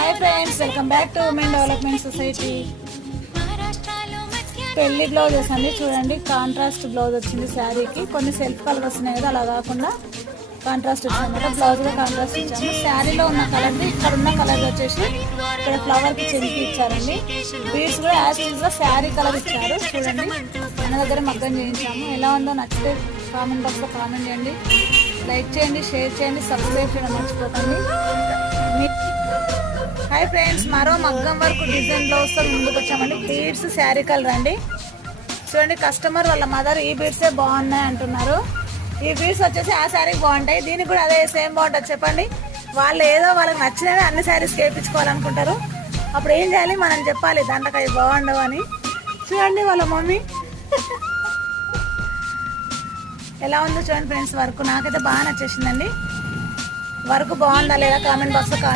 Hi friends, welcome back to women development society. పెళ్లి blouses అండి. చూడండి, కాంట్రాస్ట్ బ్లౌజ్ వచ్చింది శారీకి. కొన్ని సెల్ఫ్ కలర్ వస్తున్నాయి కదా, అలా కాకుండా కాంట్రాస్ట్ వచ్చిందన్నమాట. బ్లౌజ్ గా కాంట్రాస్ట్ ఇచ్చాము. శారీలో ఉన్న కలర్ ఇక్కడ ఉన్న కలర్ వచ్చేసి ఇక్కడ ఫ్లవర్ కి చెంకి ఇచ్చారండి. బీడ్స్ కూడా యాజ్ యూజ్ గా శారీ కలర్ ఇచ్చారు. చూడండి, మన దగ్గర మగ్గం చేయించాము. ఎలా ఉందో నచ్చితే కామెంట్ బాక్స్ లో కామెంట్ చేయండి, లైక్ చేయండి, షేర్ చేయండి, సబ్స్క్రైబ్ చేయడం మర్చిపోకండి. హాయ్ ఫ్రెండ్స్, మరో మగ్గం వర్క్ డిజైన్ బ్లౌజ్ తో ముందుకు వచ్చామండి. బీడ్స్ శారీ కలర్ అండి. చూడండి, కస్టమర్ వాళ్ళ మదర్ ఈ బీడ్సే బాగున్నాయి అంటున్నారు. ఈ బీడ్స్ వచ్చేసి ఆ శారీకి బాగుంటాయి, దీనికి కూడా అదే సేమ్ బాగుంటుంది. చెప్పండి, వాళ్ళు ఏదో వాళ్ళకి నచ్చినవి అన్ని శారీస్ వేయించుకోవాలనుకుంటారు. అప్పుడు ఏం చేయాలి, మనం చెప్పాలి దాంట్లో అవి బాగుండవు అని. చూడండి, వాళ్ళ మమ్మీ ఎలా ఉందో చూడండి ఫ్రెండ్స్. వర్క్ నాకైతే బాగా నచ్చేసిందండి. వర్క్ బాగుందా లేదా కామెంట్ బాక్స్లో కామెంట్